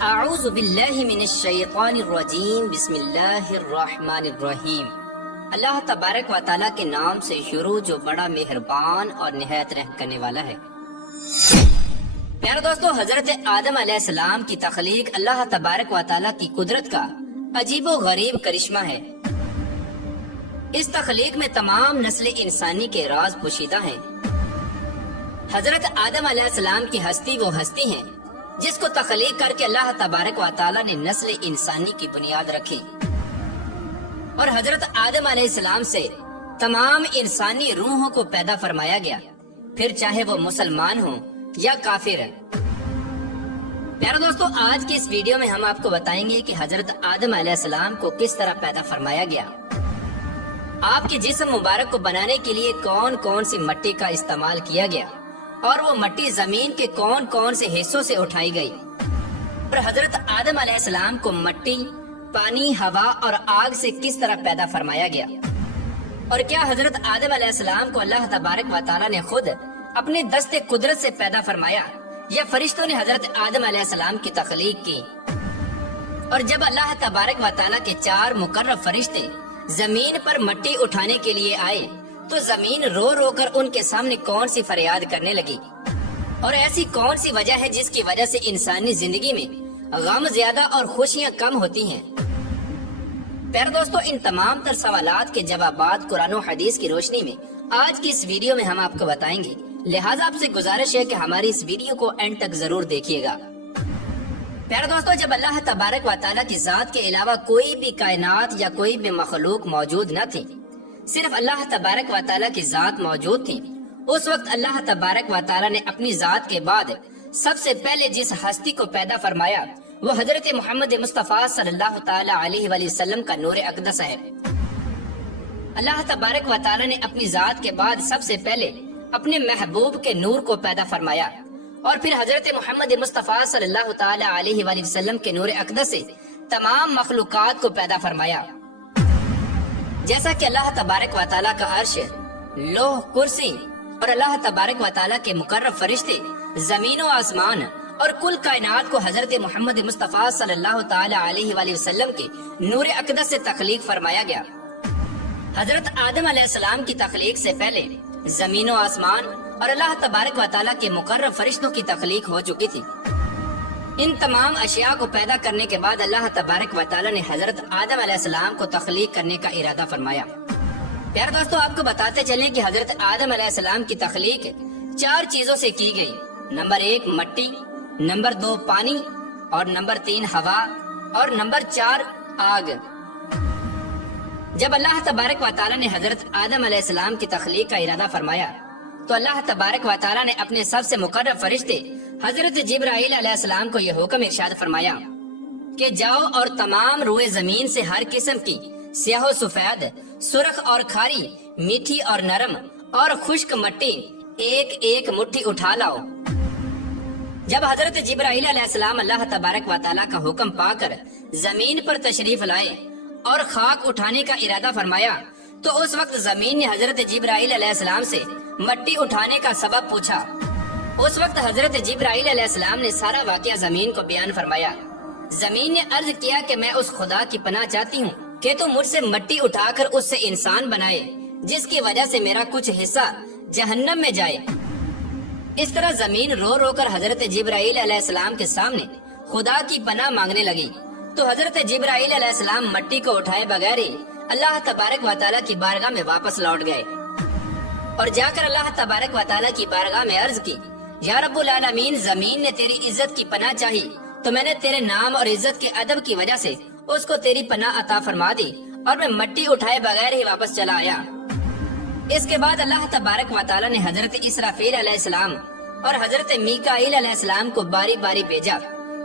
اعوذ باللہ من الشیطان الرجیم بسم اللہ الرحمن الرحیم۔ اللہ تبارک و تعالیٰ کے نام سے شروع جو بڑا مہربان اور نہایت رحم کرنے والا ہے۔ پیارے دوستو، حضرت آدم علیہ السلام کی تخلیق اللہ تبارک و تعالیٰ کی قدرت کا عجیب و غریب کرشمہ ہے۔ اس تخلیق میں تمام نسل انسانی کے راز پوشیدہ ہیں۔ حضرت آدم علیہ السلام کی ہستی وہ ہستی ہیں جس کو تخلیق کر کے اللہ تبارک و تعالیٰ نے نسل انسانی کی بنیاد رکھی، اور حضرت آدم علیہ السلام سے تمام انسانی روحوں کو پیدا فرمایا گیا، پھر چاہے وہ مسلمان ہوں یا کافر۔ پیارے دوستو، آج کی اس ویڈیو میں ہم آپ کو بتائیں گے کہ حضرت آدم علیہ السلام کو کس طرح پیدا فرمایا گیا، آپ کے جسم مبارک کو بنانے کے لیے کون کون سی مٹی کا استعمال کیا گیا، اور وہ مٹی زمین کے کون کون سے حصوں سے اٹھائی گئی، اور حضرت آدم علیہ السلام کو مٹی، پانی، ہوا اور آگ سے کس طرح پیدا فرمایا گیا، اور کیا حضرت آدم علیہ السلام کو اللہ تبارک و تعالیٰ نے خود اپنے دست قدرت سے پیدا فرمایا یا فرشتوں نے حضرت آدم علیہ السلام کی تخلیق کی؟ اور جب اللہ تبارک و تعالیٰ کے 4 مقرب فرشتے زمین پر مٹی اٹھانے کے لیے آئے تو زمین رو رو کر ان کے سامنے کون سی فریاد کرنے لگی، اور ایسی کون سی وجہ ہے جس کی وجہ سے انسانی زندگی میں غم زیادہ اور خوشیاں کم ہوتی ہیں؟ پیارے دوستو، ان تمام تر سوالات کے جوابات قرآن و حدیث کی روشنی میں آج کی اس ویڈیو میں ہم آپ کو بتائیں گے، لہٰذا آپ سے گزارش ہے کہ ہماری اس ویڈیو کو اینڈ تک ضرور دیکھیے گا۔ پیارے دوستو، جب اللہ تبارک و تعالیٰ کی ذات کے علاوہ کوئی بھی کائنات یا کوئی بھی مخلوق موجود نہ تھی، صرف اللہ تبارک و تعالیٰ کی ذات موجود تھی، اس وقت اللہ تبارک و تعالیٰ نے اپنی ذات کے بعد سب سے پہلے جس ہستی کو پیدا فرمایا وہ حضرت محمد مصطفیٰ صلی اللہ تعالیٰ علیہ وآلہ وسلم کا نور اقدس ہے۔ اللہ تبارک و تعالیٰ نے اپنی ذات کے بعد سب سے پہلے اپنے محبوب کے نور کو پیدا فرمایا، اور پھر حضرت محمد مصطفیٰ صلی اللہ تعالیٰ علیہ وآلہ وسلم کے نور اقدس سے تمام مخلوقات کو پیدا فرمایا، جیسا کہ اللہ تبارک و تعالیٰ کا عرش، لوح، کرسی اور اللہ تبارک و تعالیٰ کے مقرب فرشتے، زمین و آسمان اور کل کائنات کو حضرت محمد مصطفیٰ صلی اللہ تعالیٰ علیہ وآلہ وسلم کے نور اقدس سے تخلیق فرمایا گیا۔ حضرت آدم علیہ السلام کی تخلیق سے پہلے زمین و آسمان اور اللہ تبارک و تعالیٰ کے مقرب فرشتوں کی تخلیق ہو چکی تھی۔ ان تمام اشیاء کو پیدا کرنے کے بعد اللہ تبارک و تعالیٰ نے حضرت آدم علیہ السلام کو تخلیق کرنے کا ارادہ فرمایا۔ پیارے دوستو، آپ کو بتاتے چلیں کہ حضرت آدم علیہ السلام کی تخلیق 4 چیزوں سے کی گئی۔ نمبر 1 مٹی، نمبر 2 پانی، اور نمبر 3 ہوا، اور نمبر 4 آگ۔ جب اللہ تبارک و تعالیٰ نے حضرت آدم علیہ السلام کی تخلیق کا ارادہ فرمایا تو اللہ تبارک و تعالیٰ نے اپنے سب سے مقرب فرشتے حضرت جبرائیل علیہ السلام کو یہ حکم ارشاد فرمایا کہ جاؤ اور تمام روئے زمین سے ہر قسم کی سیاہ و سفید، سرخ اور کھاری، میٹھی اور نرم اور خشک مٹی ایک ایک مٹھی اٹھا لاؤ۔ جب حضرت جبرائیل علیہ السلام اللہ تبارک و تعالیٰ کا حکم پا کر زمین پر تشریف لائے اور خاک اٹھانے کا ارادہ فرمایا تو اس وقت زمین نے حضرت جبرائیل علیہ السلام سے مٹی اٹھانے کا سبب پوچھا۔ اس وقت حضرت جبرائیل علیہ السلام نے سارا واقعہ زمین کو بیان فرمایا۔ زمین نے عرض کیا کہ میں اس خدا کی پناہ چاہتی ہوں کہ تو مجھ سے مٹی اٹھا کر اس سے انسان بنائے جس کی وجہ سے میرا کچھ حصہ جہنم میں جائے۔ اس طرح زمین رو رو کر حضرت جبرائیل علیہ السلام کے سامنے خدا کی پناہ مانگنے لگی، تو حضرت جبرائیل علیہ السلام مٹی کو اٹھائے بغیر ہی اللہ تبارک و تعالیٰ کی بارگاہ میں واپس لوٹ گئے، اور جا کر اللہ تبارک و تعالیٰ کی بارگاہ میں عرض کی، یا رب العالمین، زمین نے تیری عزت کی پناہ چاہی تو میں نے تیرے نام اور عزت کے ادب کی وجہ سے اس کو تیری پناہ عطا فرما دی، اور میں مٹی اٹھائے بغیر ہی واپس چلا آیا۔ اس کے بعد اللہ تبارک و تعالیٰ نے حضرت اسرافیل علیہ السلام اور حضرت میکائیل علیہ السلام کو باری باری بھیجا،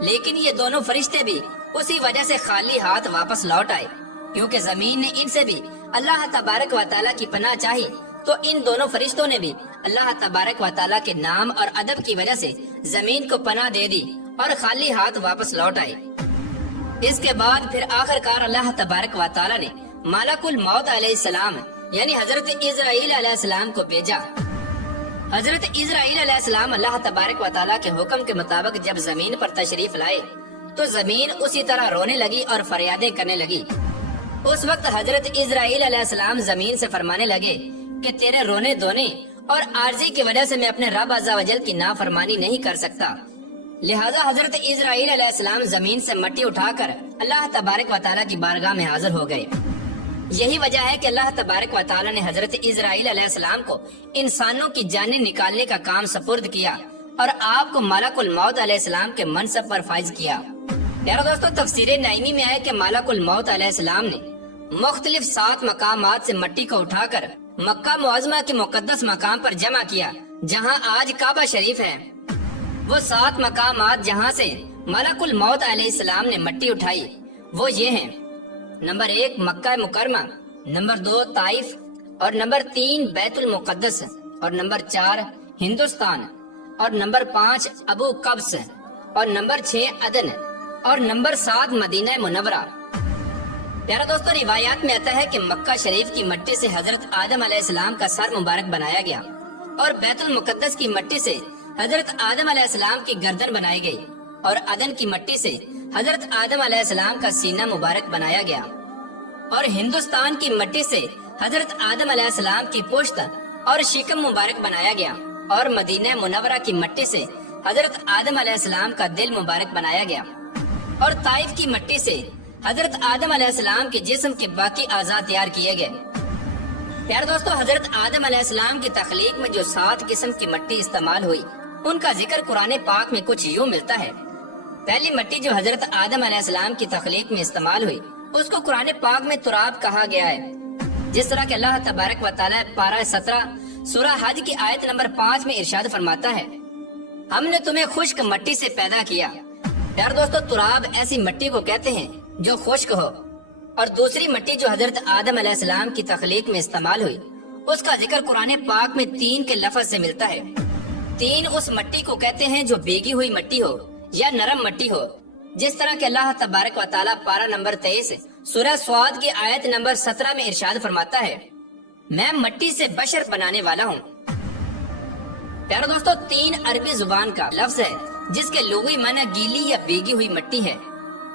لیکن یہ دونوں فرشتے بھی اسی وجہ سے خالی ہاتھ واپس لوٹ آئے، کیونکہ زمین نے ان سے بھی اللہ تبارک و تعالیٰ کی پناہ چاہی تو ان دونوں فرشتوں نے بھی اللہ تبارک و تعالیٰ کے نام اور ادب کی وجہ سے زمین کو پناہ دے دی اور خالی ہاتھ واپس لوٹ آئے۔ اس کے بعد پھر آخر کار اللہ تبارک و تعالیٰ نے ملک الموت علیہ السلام یعنی حضرت اسرائیل علیہ السلام کو بھیجا۔ حضرت اسرائیل علیہ السلام اللہ تبارک و تعالیٰ کے حکم کے مطابق جب زمین پر تشریف لائے تو زمین اسی طرح رونے لگی اور فریادیں کرنے لگی۔ اس وقت حضرت اسرائیل علیہ السلام زمین سے فرمانے لگے کہ تیرے رونے دھونے اور عارضی کی وجہ سے میں اپنے رب عز و جل کی نافرمانی نہیں کر سکتا، لہذا حضرت اسرائیل علیہ السلام زمین سے مٹی اٹھا کر اللہ تبارک و تعالیٰ کی بارگاہ میں حاضر ہو گئے۔ یہی وجہ ہے کہ اللہ تبارک و تعالیٰ نے حضرت اسرائیل علیہ السلام کو انسانوں کی جانیں نکالنے کا کام سپرد کیا اور آپ کو ملک الموت علیہ السلام کے منصب پر فائز کیا۔ پیارے دوستو، تفسیر نعیمی میں ہے کہ ملک الموت علیہ السلام نے مختلف 7 مقامات سے مٹی کو اٹھا کر مکہ معظمہ کے مقدس مقام پر جمع کیا جہاں آج کعبہ شریف ہے۔ وہ 7 مقامات جہاں سے ملک الموت علیہ السلام نے مٹی اٹھائی وہ یہ ہیں: نمبر 1 مکہ مکرمہ، نمبر 2 طائف، اور نمبر 3 بیت المقدس، اور نمبر 4 ہندوستان، اور نمبر 5 ابو قبس، اور نمبر 6 عدن، اور نمبر 7 مدینہ منورہ۔ پیارا دوستو، روایات میں آتا ہے کہ مکہ شریف کی مٹی سے حضرت آدم علیہ السلام کا سر مبارک بنایا گیا اور بیت المقدس کی مٹی سے حضرت آدم علیہ السلام کی گردن بنائی گئی اور عدن کی مٹی سے حضرت آدم علیہ السلام کا سینہ مبارک بنایا گیا اور ہندوستان کی مٹی سے حضرت آدم علیہ السلام کی پشت اور شکم مبارک بنایا گیا اور مدینہ منورہ کی مٹی سے حضرت آدم علیہ السلام کا دل مبارک بنایا گیا اور طائف کی مٹی سے حضرت آدم علیہ السلام کے جسم کے باقی اعضاء تیار کیے گئے۔ پیارے دوستو، حضرت آدم علیہ السلام کی تخلیق میں جو 7 قسم کی مٹی استعمال ہوئی ان کا ذکر قرآن پاک میں کچھ یوں ملتا ہے۔ پہلی مٹی جو حضرت آدم علیہ السلام کی تخلیق میں استعمال ہوئی اس کو قرآن پاک میں تراب کہا گیا ہے، جس طرح کہ اللہ تبارک و تعالیٰ پارہ 17 سورہ حج کی آیت نمبر 5 میں ارشاد فرماتا ہے: ہم نے تمہیں خشک مٹی سے پیدا کیا۔ پیارے دوستو، تراب ایسی مٹی کو کہتے ہیں جو خشک ہو، اور دوسری مٹی جو حضرت آدم علیہ السلام کی تخلیق میں استعمال ہوئی اس کا ذکر قرآن پاک میں 3 کے لفظ سے ملتا ہے۔ 3 اس مٹی کو کہتے ہیں جو بھیگی ہوئی مٹی ہو یا نرم مٹی ہو، جس طرح کہ اللہ تبارک و تعالیٰ پارہ نمبر 23 سورہ صاد کی آیت نمبر 17 میں ارشاد فرماتا ہے: میں مٹی سے بشر بنانے والا ہوں۔ پیارے دوستو، 3 عربی زبان کا لفظ ہے جس کے لغوی معنی گیلی یا بھیگی ہوئی مٹی ہے۔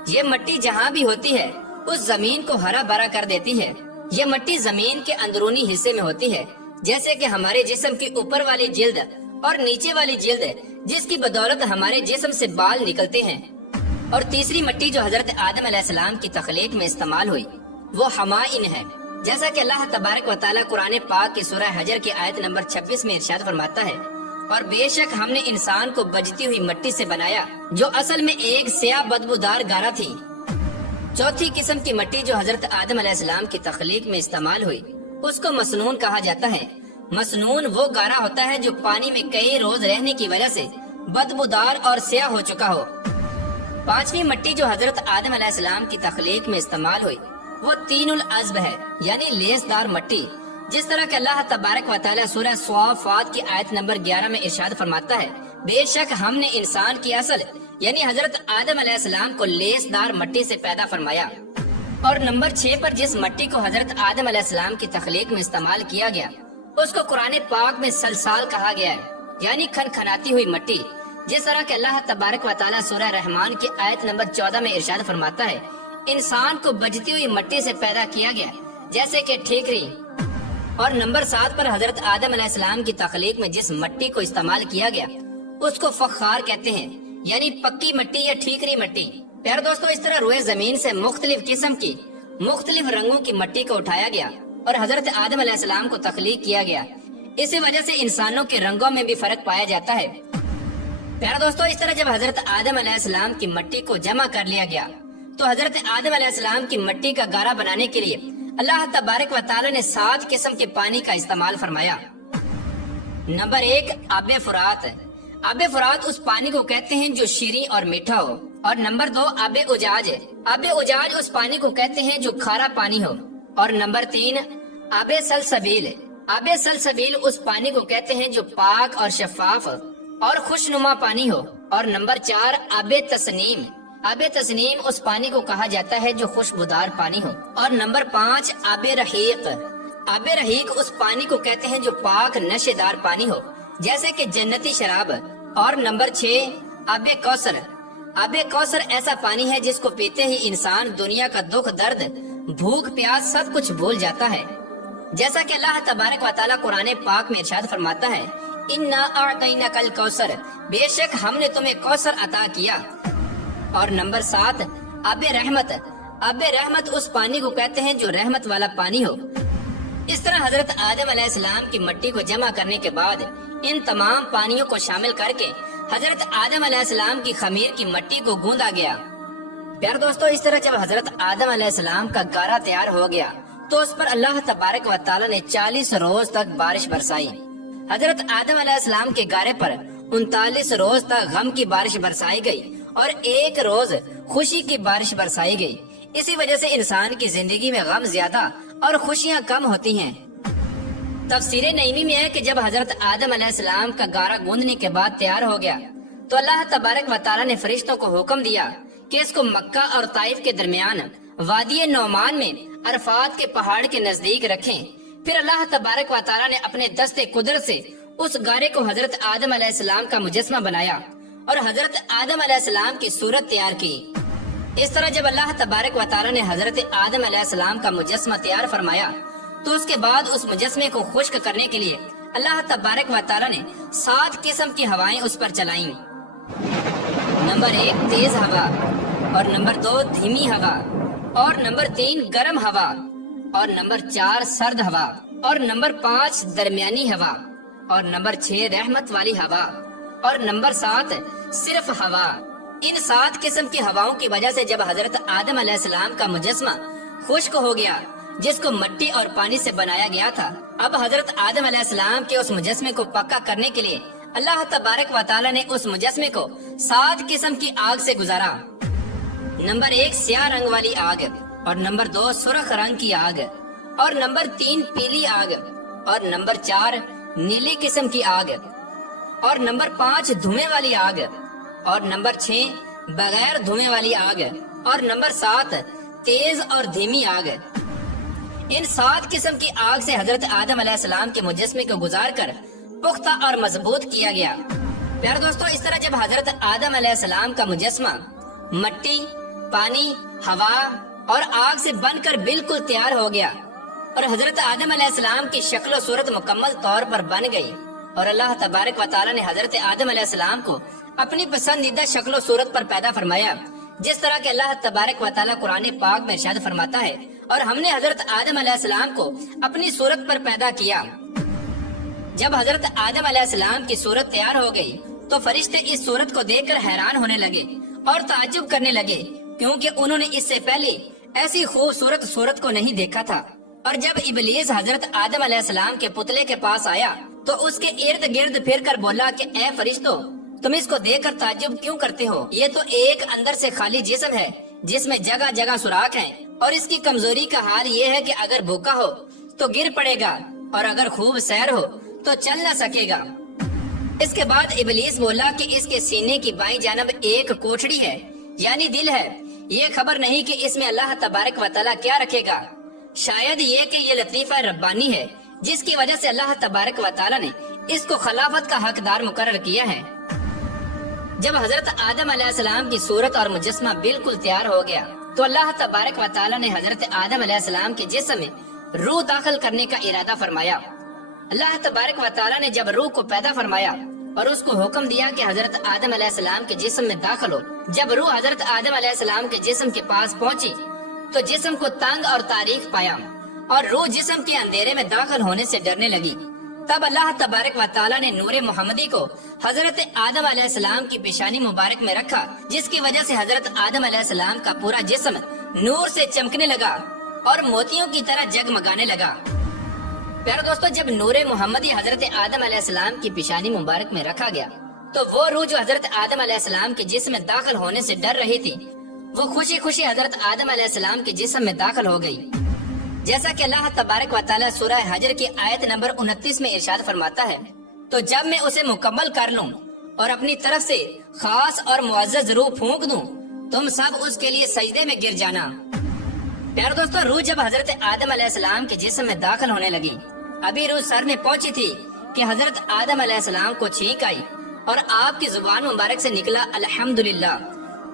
یہ مٹی جہاں بھی ہوتی ہے اس زمین کو ہرا بھرا کر دیتی ہے۔ یہ مٹی زمین کے اندرونی حصے میں ہوتی ہے، جیسے کہ ہمارے جسم کی اوپر والی جلد اور نیچے والی جلد، جس کی بدولت ہمارے جسم سے بال نکلتے ہیں۔ اور تیسری مٹی جو حضرت آدم علیہ السلام کی تخلیق میں استعمال ہوئی وہ حمائن ہے، جیسا کہ اللہ تبارک و تعالیٰ قرآن پاک کی سورہ حجر کی آیت نمبر 26 میں ارشاد فرماتا ہے: اور بے شک ہم نے انسان کو بجتی ہوئی مٹی سے بنایا جو اصل میں ایک سیاہ بدبودار گارا تھی۔ چوتھی قسم کی مٹی جو حضرت آدم علیہ السلام کی تخلیق میں استعمال ہوئی اس کو مسنون کہا جاتا ہے۔ مسنون وہ گارا ہوتا ہے جو پانی میں کئی روز رہنے کی وجہ سے بدبودار اور سیاہ ہو چکا ہو۔ پانچویں مٹی جو حضرت آدم علیہ السلام کی تخلیق میں استعمال ہوئی وہ تین العزب ہے، یعنی لیس دار مٹی، جس طرح کہ اللہ تبارک و تعالیٰ سورہ صافات کی آیت نمبر 11 میں ارشاد فرماتا ہے: بے شک ہم نے انسان کی اصل یعنی حضرت آدم علیہ السلام کو لیس دار مٹی سے پیدا فرمایا۔ اور نمبر 6 پر جس مٹی کو حضرت آدم علیہ السلام کی تخلیق میں استعمال کیا گیا اس کو قرآن پاک میں سلسال کہا گیا ہے، یعنی کھنکھناتی ہوئی مٹی، جس طرح کہ اللہ تبارک و تعالیٰ سورہ رحمان کی آیت نمبر 14 میں ارشاد فرماتا ہے: انسان کو بجتی ہوئی مٹی سے پیدا کیا گیا جیسے کہ ٹھیکری۔ اور نمبر 7 پر حضرت آدم علیہ السلام کی تخلیق میں جس مٹی کو استعمال کیا گیا اس کو فخار کہتے ہیں، یعنی پکی مٹی یا ٹھیکری مٹی۔ پیارے دوستو، اس طرح روئے زمین سے مختلف قسم کی مختلف رنگوں کی مٹی کو اٹھایا گیا اور حضرت آدم علیہ السلام کو تخلیق کیا گیا۔ اسی وجہ سے انسانوں کے رنگوں میں بھی فرق پایا جاتا ہے۔ پیارے دوستو، اس طرح جب حضرت آدم علیہ السلام کی مٹی کو جمع کر لیا گیا تو حضرت آدم علیہ السلام کی مٹی کا گارا بنانے کے لیے اللہ تبارک و تعالی نے 7 قسم کے پانی کا استعمال فرمایا۔ نمبر 1 آب فرات۔ آب فرات اس پانی کو کہتے ہیں جو شیریں اور میٹھا ہو۔ اور نمبر 2 آب اجاج۔ آب اجاج اس پانی کو کہتے ہیں جو کھارا پانی ہو۔ اور نمبر 3 آب سلسبیل۔ آب سلسبیل اس پانی کو کہتے ہیں جو پاک اور شفاف اور خوشنما پانی ہو۔ اور نمبر 4 آب تسنیم۔ آب تسنیم اس پانی کو کہا جاتا ہے جو خوشبودار پانی ہو۔ اور نمبر 5 آب رحیق۔ آب رحیق اس پانی کو کہتے ہیں جو پاک نشے دار پانی ہو، جیسے کہ جنتی شراب۔ اور نمبر 6 آب کوثر۔ آب کوثر ایسا پانی ہے جس کو پیتے ہی انسان دنیا کا دکھ درد بھوک پیاس سب کچھ بھول جاتا ہے، جیسا کہ اللہ تبارک و تعالیٰ قرآن پاک میں ارشاد فرماتا ہے اِنَّا أَعْطَيْنَاكَ الْكَوْثَرَ، بے شک ہم نے تمہیں کوثر عطا کیا۔ اور نمبر 7 آب رحمت۔ آب رحمت اس پانی کو کہتے ہیں جو رحمت والا پانی ہو۔ اس طرح حضرت آدم علیہ السلام کی مٹی کو جمع کرنے کے بعد ان تمام پانیوں کو شامل کر کے حضرت آدم علیہ السلام کی خمیر کی مٹی کو گوندا گیا۔ پیار دوستو، اس طرح جب حضرت آدم علیہ السلام کا گارا تیار ہو گیا تو اس پر اللہ تبارک و تعالیٰ نے 40 روز تک بارش برسائی۔ حضرت آدم علیہ السلام کے گارے پر 39 روز تک غم کی بارش برسائی گئی اور 1 روز خوشی کی بارش برسائی گئی۔ اسی وجہ سے انسان کی زندگی میں غم زیادہ اور خوشیاں کم ہوتی ہیں۔ تفسیر نعیمی میں ہے کہ جب حضرت آدم علیہ السلام کا گارا گوندنے کے بعد تیار ہو گیا تو اللہ تبارک و تعالیٰ نے فرشتوں کو حکم دیا کہ اس کو مکہ اور طائف کے درمیان وادی نعمان میں عرفات کے پہاڑ کے نزدیک رکھیں۔ پھر اللہ تبارک و تعالیٰ نے اپنے دست قدرت سے اس گارے کو حضرت آدم علیہ السلام کا مجسمہ بنایا اور حضرت آدم علیہ السلام کی صورت تیار کی۔ اس طرح جب اللہ تبارک و تعالیٰ نے حضرت آدم علیہ السلام کا مجسمہ تیار فرمایا تو اس کے بعد اس مجسمے کو خشک کرنے کے لیے اللہ تبارک و تعالیٰ نے 7 قسم کی ہوائیں اس پر چلائیں۔ نمبر 1 تیز ہوا، اور نمبر 2 دھیمی ہوا، اور نمبر 3 گرم ہوا، اور نمبر 4 سرد ہوا، اور نمبر 5 درمیانی ہوا، اور نمبر 6 رحمت والی ہوا، اور نمبر 7 صرف ہوا۔ ان 7 قسم کی ہواؤں کی وجہ سے جب حضرت آدم علیہ السلام کا مجسمہ خشک ہو گیا جس کو مٹی اور پانی سے بنایا گیا تھا، اب حضرت آدم علیہ السلام کے اس مجسمے کو پکا کرنے کے لیے اللہ تبارک و تعالیٰ نے اس مجسمے کو 7 قسم کی آگ سے گزارا۔ نمبر 1 سیاہ رنگ والی آگ، اور نمبر 2 سرخ رنگ کی آگ، اور نمبر 3 پیلی آگ، اور نمبر 4 نیلی قسم کی آگ، اور نمبر 5 دھوئیں والی آگ، اور نمبر 6 بغیر دھوئیں والی آگ، اور نمبر 7 تیز اور دھیمی آگ۔ ان 7 قسم کی آگ سے حضرت آدم علیہ السلام کے مجسمے کو گزار کر پختہ اور مضبوط کیا گیا۔ پیار دوستو، اس طرح جب حضرت آدم علیہ السلام کا مجسمہ مٹی، پانی، ہوا اور آگ سے بن کر بالکل تیار ہو گیا اور حضرت آدم علیہ السلام کی شکل و صورت مکمل طور پر بن گئی، اور اللہ تبارک و تعالیٰ نے حضرت آدم علیہ السلام کو اپنی پسندیدہ شکل و صورت پر پیدا فرمایا، جس طرح کہ اللہ تبارک و تعالیٰ قرآن پاک میں ارشاد فرماتا ہے اور ہم نے حضرت آدم علیہ السلام کو اپنی صورت پر پیدا کیا۔ جب حضرت آدم علیہ السلام کی صورت تیار ہو گئی تو فرشتے اس صورت کو دیکھ کر حیران ہونے لگے اور تعجب کرنے لگے، کیونکہ انہوں نے اس سے پہلے ایسی خوبصورت صورت کو نہیں دیکھا تھا۔ اور جب ابلیس حضرت آدم علیہ السلام کے پتلے کے پاس آیا تو اس کے ارد گرد پھر کر بولا کہ اے فرشتوں، تم اس کو دیکھ کر تعجب کیوں کرتے ہو؟ یہ تو ایک اندر سے خالی جسم ہے جس میں جگہ جگہ سوراخ ہیں، اور اس کی کمزوری کا حال یہ ہے کہ اگر بھوکا ہو تو گر پڑے گا اور اگر خوب سیر ہو تو چل نہ سکے گا۔ اس کے بعد ابلیس بولا کہ اس کے سینے کی بائیں جانب ایک کوٹھڑی ہے، یعنی دل ہے، یہ خبر نہیں کہ اس میں اللہ تبارک و تعالیٰ کیا رکھے گا، شاید یہ کہ یہ لطیفہ ربانی ہے جس کی وجہ سے اللہ تبارک و تعالیٰ نے اس کو خلافت کا حقدار مقرر کیا ہے۔ جب حضرت آدم علیہ السلام کی صورت اور مجسمہ بالکل تیار ہو گیا تو اللہ تبارک و تعالیٰ نے حضرت آدم علیہ السلام کے جسم میں روح داخل کرنے کا ارادہ فرمایا۔ اللہ تبارک و تعالیٰ نے جب روح کو پیدا فرمایا اور اس کو حکم دیا کہ حضرت آدم علیہ السلام کے جسم میں داخل ہو، جب روح حضرت آدم علیہ السلام کے جسم کے پاس پہنچی تو جسم کو تنگ اور تاریک پایا اور روح جسم کے اندھیرے میں داخل ہونے سے ڈرنے لگی۔ تب اللہ تبارک و تعالیٰ نے نور محمدی کو حضرت آدم علیہ السلام کی پیشانی مبارک میں رکھا، جس کی وجہ سے حضرت آدم علیہ السلام کا پورا جسم نور سے چمکنے لگا اور موتیوں کی طرح جگمگانے لگا۔ پیارے دوستو، جب نور محمدی حضرت آدم علیہ السلام کی پیشانی مبارک میں رکھا گیا تو وہ روح جو حضرت آدم علیہ السلام کے جسم میں داخل ہونے سے ڈر رہی تھی، وہ خوشی خوشی حضرت آدم علیہ السلام کے جسم میں داخل ہو گئی، جیسا کہ اللہ تبارک و تعالیٰ سورہ حجر کی آیت نمبر 29 میں ارشاد فرماتا ہے، تو جب میں اسے مکمل کر لوں اور اپنی طرف سے خاص اور معزز روح پھونک دوں، تم سب اس کے لیے سجدے میں گر جانا۔ پیارے دوستو، روح جب حضرت آدم علیہ السلام کے جسم میں داخل ہونے لگی، ابھی روح سر میں پہنچی تھی کہ حضرت آدم علیہ السلام کو چھینک آئی اور آپ کی زبان مبارک سے نکلا الحمدللہ۔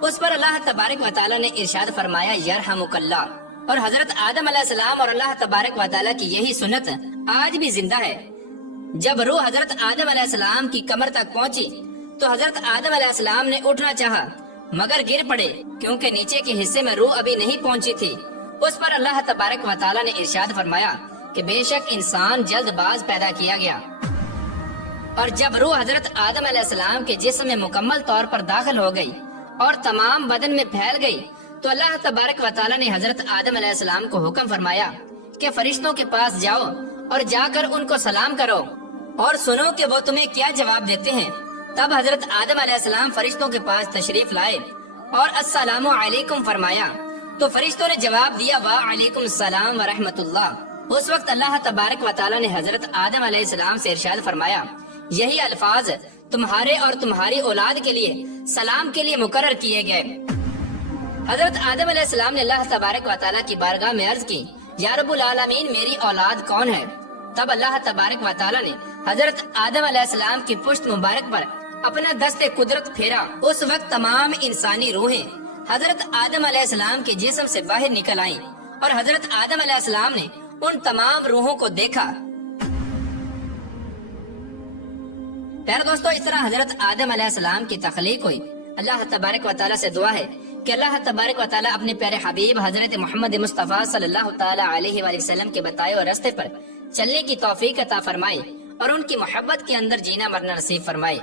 اس پر اللہ تبارک و تعالیٰ نے ارشاد فرمایا یرحمک اللہ، اور حضرت آدم علیہ السلام اور اللہ تبارک و تعالیٰ کی یہی سنت آج بھی زندہ ہے۔ جب روح حضرت آدم علیہ السلام کی کمر تک پہنچی تو حضرت آدم علیہ السلام نے اٹھنا چاہا مگر گر پڑے، کیونکہ نیچے کے حصے میں روح ابھی نہیں پہنچی تھی۔ اس پر اللہ تبارک و تعالیٰ نے ارشاد فرمایا کہ بے شک انسان جلد باز پیدا کیا گیا، اور جب روح حضرت آدم علیہ السلام کے جسم میں مکمل طور پر داخل ہو گئی اور تمام بدن میں پھیل گئی تو اللہ تبارک و تعالیٰ نے حضرت آدم علیہ السلام کو حکم فرمایا کہ فرشتوں کے پاس جاؤ اور جا کر ان کو سلام کرو اور سنو کہ وہ تمہیں کیا جواب دیتے ہیں۔ تب حضرت آدم علیہ السلام فرشتوں کے پاس تشریف لائے اور السلام علیکم فرمایا تو فرشتوں نے جواب دیا وعلیکم السلام ورحمۃ اللہ۔ اس وقت اللہ تبارک و تعالیٰ نے حضرت آدم علیہ السلام سے ارشاد فرمایا یہی الفاظ تمہارے اور تمہاری اولاد کے لیے سلام کے لیے مقرر کیے گئے۔ حضرت آدم علیہ السلام نے اللہ تبارک و تعالیٰ کی بارگاہ میں عرض کی یا رب العالمین میری اولاد کون ہے؟ تب اللہ تبارک و تعالیٰ نے حضرت آدم علیہ السلام کی پشت مبارک پر اپنا دست قدرت پھیرا۔ اس وقت تمام انسانی روحیں حضرت آدم علیہ السلام کے جسم سے باہر نکل آئیں اور حضرت آدم علیہ السلام نے ان تمام روحوں کو دیکھا۔ پیارے دوستو، اس طرح حضرت آدم علیہ السلام کی تخلیق ہوئی۔ اللہ تبارک و تعالیٰ سے دعا ہے کہ اللہ تبارک و تعالیٰ اپنے پیارے حبیب حضرت محمد مصطفیٰ صلی اللہ تعالیٰ علیہ وآلہ وسلم کے بتائے ہوئے راستے پر چلنے کی توفیق عطا فرمائے اور ان کی محبت کے اندر جینا مرنا نصیب فرمائے۔